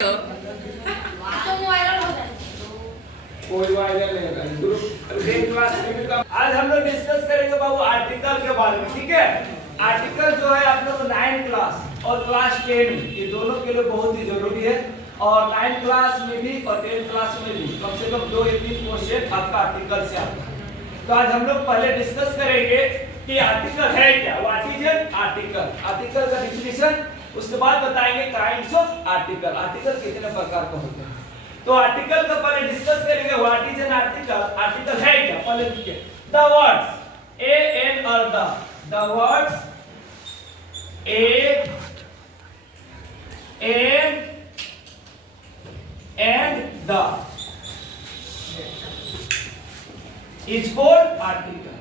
कोई वायरल नहीं है क्लास में भी आज हम लोग डिस्कस करेंगे बाबू आर्टिकल के बारे में। ठीक है, आर्टिकल जो है आप लोग 9 क्लास और क्लास 10 ये दोनों के लिए बहुत ही जरूरी है। और 9 क्लास में भी और 10 क्लास में भी कम से कम 2 या 3 क्वेश्चन आपका आर्टिकल से आता है। तो आज हम लोग पहले डिस्कस करेंगे कि आर्टिकल है क्या, what is an article, article का डिफिनीशन, उसके बाद बताएंगे काइंड्स ऑफ आर्टिकल, आर्टिकल कितने प्रकार का होते हैं। तो आर्टिकल का पहले डिस्कस करेंगे what is an article, article है क्या। पहले देखिए द वर्ड्स ए एन और the words a an and the is called article.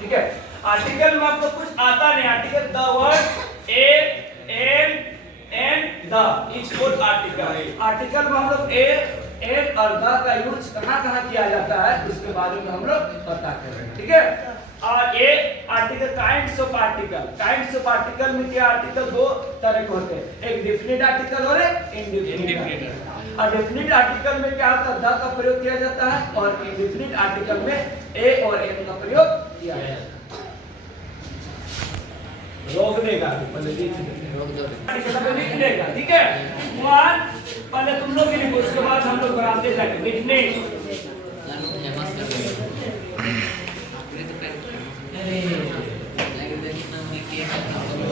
ठीक है, आर्टिकल में आपको कुछ आता नहीं, article the word a an and the is called article. Article में हम लोग ए एन और द का यूज कहां-कहां किया जाता है उसके बारे में हम लोग पता करेंगे। ठीक है, और a article kinds of article, kinds of article में क्या आर्टिकल दो तरह के होते हैं, एक डेफिनिट आर्टिकल और एक इंडेफिनिट। और डेफिनिट आर्टिकल में क्या होता है, द का प्रयोग किया जाता है और इंडेफिनिट आर्टिकल में ए और एन का प्रयोग किया जाता है। रोक देगा पहले लिख देगा। ठीक है, वन पहले तुम लोग लिखो, उसके बाद हम लोग बनाते जाएंगे लिखने।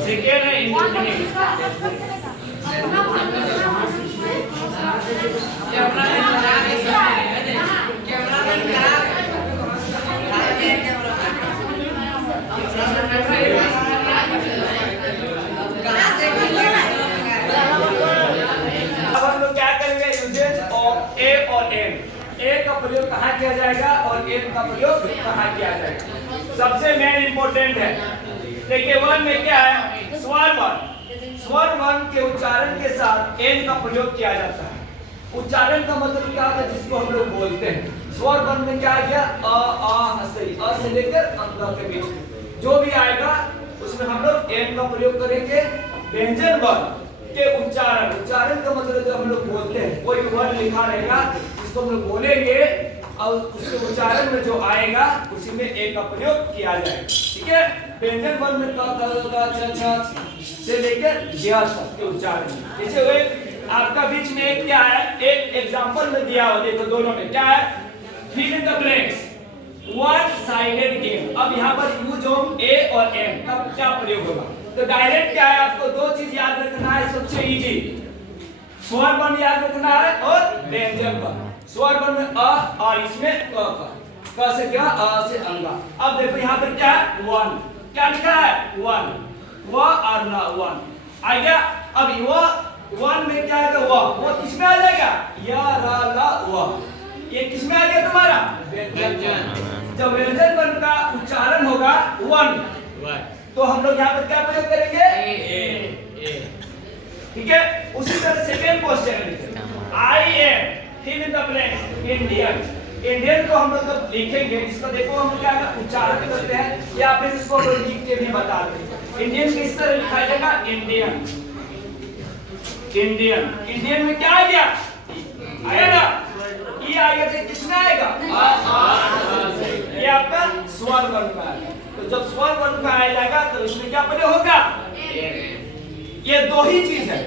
सेकेंड है इंडेफिनिट, ए का प्रयोग कहाँ किया जाएगा और एन का प्रयोग कहाँ किया जाएगा। सबसे मेन इंपॉर्टेंट है, देखिए वन में क्या है, स्वर वन, स्वर वन के उच्चारण के साथ एन का प्रयोग किया जाता है। उच्चारण का मतलब क्या होता है, जिसको हम लोग बोलते हैं। स्वर वन में क्या आ गया, अ से लेकर अंग के बीच जो भी आएगा उसमें हम लोग एन का प्रयोग करेंगे। व्यंजन वर्ण के उच्चारण, उच्चारण का मतलब जो हम लोग बोलते हैं, कोई वर्ण लिखा रहेगा उसको हम लोग बोलेंगे और उसके उच्चारण में जो आएगा उसी में ए का प्रयोग किया जाएगा। ठीक है, व्यंजन वर्ण में से लेकर ज तक के उच्चारण। जैसे वे आपका बीच में एक क्या है, एक एग्जांपल में दिया हुआ, देखो दोनों में क्या है, fill in the blanks, one sided game. अब यहाँ पर यूज ऑफ ए और एन का क्या प्रयोग होगा, तो डायरेक्ट क्या है, आपको दो चीज याद रखना है, सबसे इजी स्वर वर्ण याद रखना है और व्यंजन वर्ण। स्वर वर्ण में अ और इसमें क से क्या, अ से अंगा। अब देखो यहाँ पर क्या है, वन, क्या लिखा है, वन, व और न, वन आ गया। अब वन में क्या है, वो किसमें आ जाएगा, य र ल व, ये किसमें आ गया तुम्हारा, व्यंजन। जब व्यंजन वर्ण का उच्चारण होगा वन, तो हम लोग यहाँ पर क्या प्रयोग करेंगे, ए। ठीक है, उसी तरह second question, I am fill in the blanks, Indian. Indian को हम लोग जब लिखेंगे, इसका देखो हम क्या उच्चारण करते हैं या फिर इसको लिख के भी बताते हैं। इंडियन किस तरह लिखा जाएगा, इंडियन, इंडियन। इंडियन में क्या आ गया, आया ना, ये आ गया, किसमें आएगा, ये आपका स्वर वर्ण का आएगा। तो जब स्वर वर्ण का आ जाएगा तो इसमें क्या प्रयोग होगा, ये दो ही चीज है,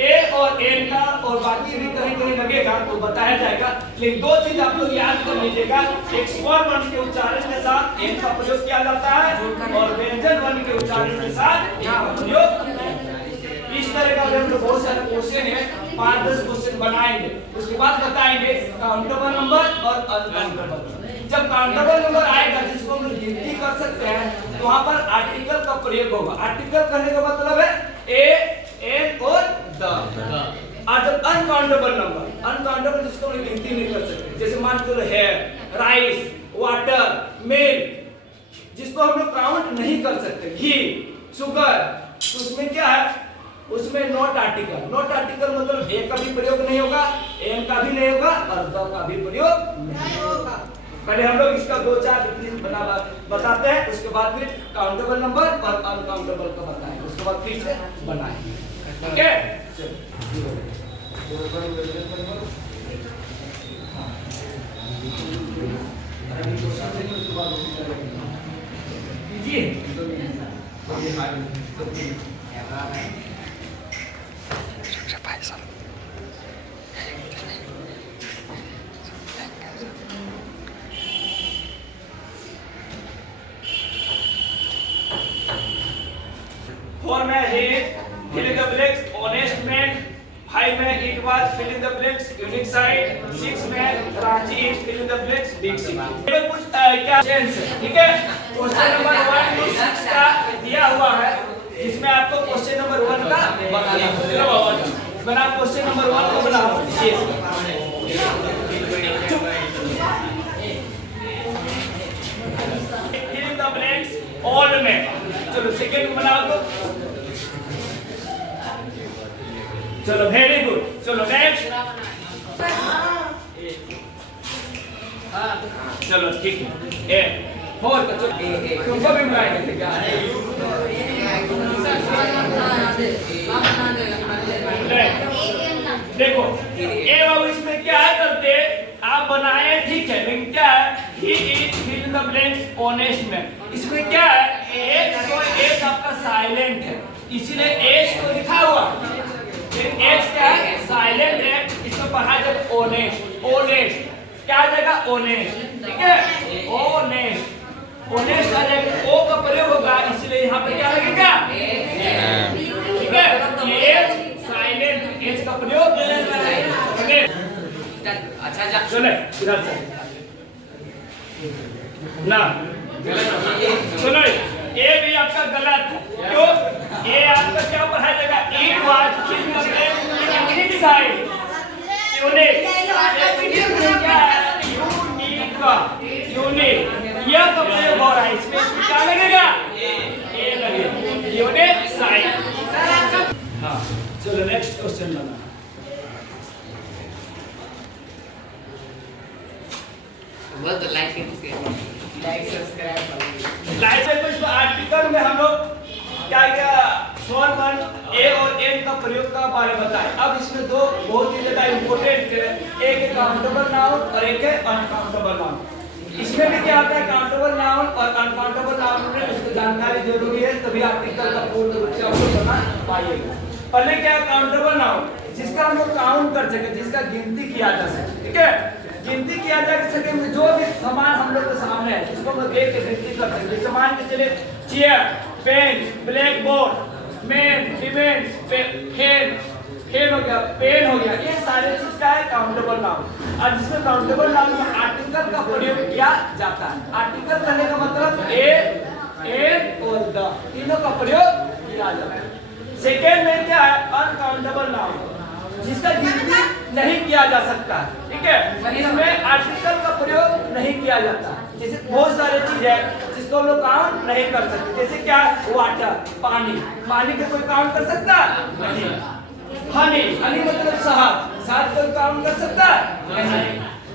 ए और एन का, और बाकी भी कहीं कहीं लगेगा तो बताया जाएगा। लेकिन दो चीज आप लोग याद कर लीजिएगा, एक स्वर वर्ण के उच्चारण के साथ एन का प्रयोग किया जाता है और व्यंजन वर्ण के उच्चारण के साथ एन का प्रयोग। इस तरह का हम लोग बहुत सारे क्वेश्चन है, 5-10 क्वेश्चन बनाएंगे, उसके बाद बताएंगे काउंटेबल नंबर और अनकाउंटेबल। जब काउंटेबल नंबर आएगा जिसको हम गिनती कर सकते हैं, तो वहां पर आर्टिकल का प्रयोग होगा। आर्टिकल कहने का मतलब है ए एन और द। और जब अनकाउंटेबल नंबर, अनकाउंटेबल जिसको हम गिनती नहीं कर सकते, जैसे मान लो हेयर, राइस, वाटर, मिल्क, जिसको हम लोग काउंट नहीं कर सकते, घी, शुगर, तो उसमें क्या है, उसमें नॉट आर्टिकल। नॉट आर्टिकल मतलब ए का भी प्रयोग नहीं होगा, एन का भी नहीं होगा और द का भी प्रयोग नहीं होगा। पहले हम लोग इसका 2-4 डिफिनेशन बताते हैं, उसके बाद फिर काउंटेबल नंबर और अनकाउंटेबल का बताएंगे, उसके बाद फिर से बनाएंगे। ओके फोर में ही fill in the blanks honest man, 5 में it was fill in the blanks unique side, 6 में Karachi is fill in the blanks big city। ये कुछ क्या चेंज है, ठीक है? क्वेश्चन नंबर 1 to 6 का दिया हुआ है, जिसमें आपको क्वेश्चन नंबर 1 का बताना है। बना क्वेश्चन नंबर 1 को बनाओ। fill in the blanks old में, चलो सेकंड बनाओ तो चलो वेरी गुड, चलो नेक्स्ट, चलो ठीक है। ए फोर का चलो तुमको भी बनाएंगे क्या? देखो ए बाबू इसमें क्या करते आप बनाए, ठीक है, लेकिन क्या है he is fill in the blanks honest man, इसमें क्या है एक तो एक आपका साइलेंट है, इसीलिए एच तो लिखा हुआ, एच क्या है साइलेंट है, इसमें पढ़ा जब ऑनेस्ट, ऑनेस्ट क्या आ जाएगा ऑनेस्ट, ठीक है, ऑनेस्ट, ऑनेस्ट आ जाएगा, ओ का प्रयोग होगा, इसलिए यहाँ पे क्या लगेगा, ठीक है, एच साइलेंट, एच का प्रयोग, अच्छा जा चले इधर से ना, सुनो ये भी आपका गलत है, क्यों? ये आपका क्या पढ़ा जाएगा, it was unique side, unique, क्या है यूनिक, यूनिक, यह का प्रयोग हो रहा है, इसमें क्या लगेगा, ए लगेगा, यूनिक साइड। हाँ चलो नेक्स्ट क्वेश्चन बना, बोल तो लाइक सब्सक्राइब लाइक आर्टिकल में हम लोग क्या क्या सॉल्व वन ए और एन का प्रयोग का बारे में बताएं। अब इसमें दो बहुत ही ज्यादा इंपॉर्टेंट है, एक है काउंटेबल नाउन और एक है अनकाउंटेबल नाउन। इसमें भी क्या आता है काउंटेबल नाउन और अनकाउंटेबल नाउन में उसकी जानकारी जरूरी है, तभी आर्टिकल का पूर्ण रूप से आप लोग बना पाइएगा। पहले क्या है काउंटेबल नाउन, जिसका हम लोग काउंट कर सके, जिसका गिनती किया जा सके, ठीक है, गिनती किया जा सके, जो भी सामान हम लोग के सामने है जिसको हम देख के गिनती कर सकते, सामान के चले chair, pen, blackboard, men, डिमेंस, पेन हो गया, पेन हो गया, ये सारे चीज का है काउंटेबल नाउन। और जिसमें काउंटेबल नाउन में आर्टिकल का प्रयोग किया जाता है, आर्टिकल कहने का मतलब ए और द तीनों का प्रयोग किया जाता है। सेकेंड में क्या है अनकाउंटेबल नाउन, जिसका गिनती नहीं किया जा सकता, ठीक है, इसमें आर्टिकल का प्रयोग नहीं किया जाता। जैसे बहुत सारे चीज है जिसको हम लोग काउंट नहीं कर सकते, जैसे क्या वाटर, पानी, पानी को कोई काउंट कर सकता नहीं, हनी, हनी मतलब शहद, शहद को काउंट कर सकता नहीं,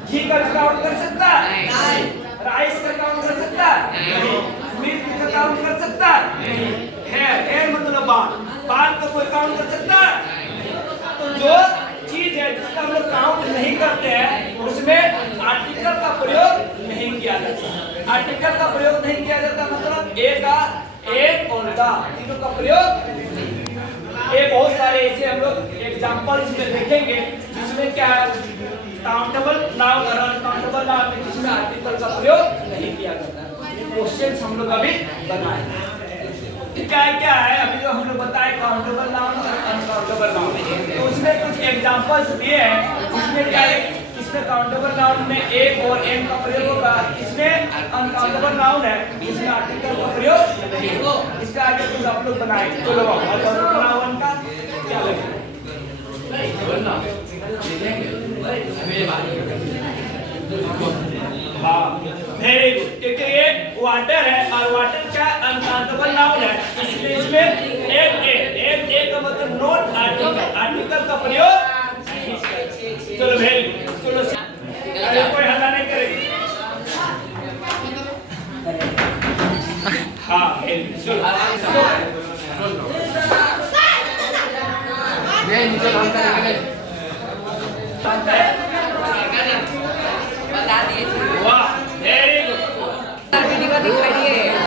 घी का काउंट कर सकता नहीं, राइस का काउंट कर सकता नहीं, मिल्क का काउंट कर सकता नहीं, हेयर मतलब बाल को कोई काउंट कर सकता नहीं। तो जो चीज है जिसका हम लोग काउंट नहीं करते हैं उसमें आर्टिकल का प्रयोग नहीं किया जाता। आर्टिकल का प्रयोग नहीं किया जाता मतलब ए का एक और दा तीनों का प्रयोग। ये बहुत सारे ऐसे हम लोग एग्जांपल इसमें देखेंगे जिसमें क्या काउंटेबल नाउन और अनकाउंटेबल नाउन में जिसमें आर्टिकल का प्रयोग नहीं किया जाता। क्वेश्चंस हम लोग अभी बनाएंगे। क्या है अभी जो हम लोग बताए काउंटेबल नाउन और अनकाउंटेबल नाउन, तो उसमें कुछ एग्जांपल्स दिए हैं जिसमें क्या है, इसमें काउंटेबल नाउन में एक और एन का प्रयोग होगा, इसमें अनकाउंटेबल नाउन है इसमें आर्टिकल का प्रयोग नहीं होगा। इसके आगे कुछ आप लोग बनाए, चलो अनकाउंटेबल नाउन का क्या लगेगा हाँ वेरी गुड, क्योंकि ये वाटर है और वाटर का अनकाउंटेबल नाउन है इसलिए इसमें एक का मतलब नॉट आर्टिकल का प्रयोग। चलो वेरी गुड, चलो कोई हल्ला नहीं करेगी। नीचे काम करेंगे बनता है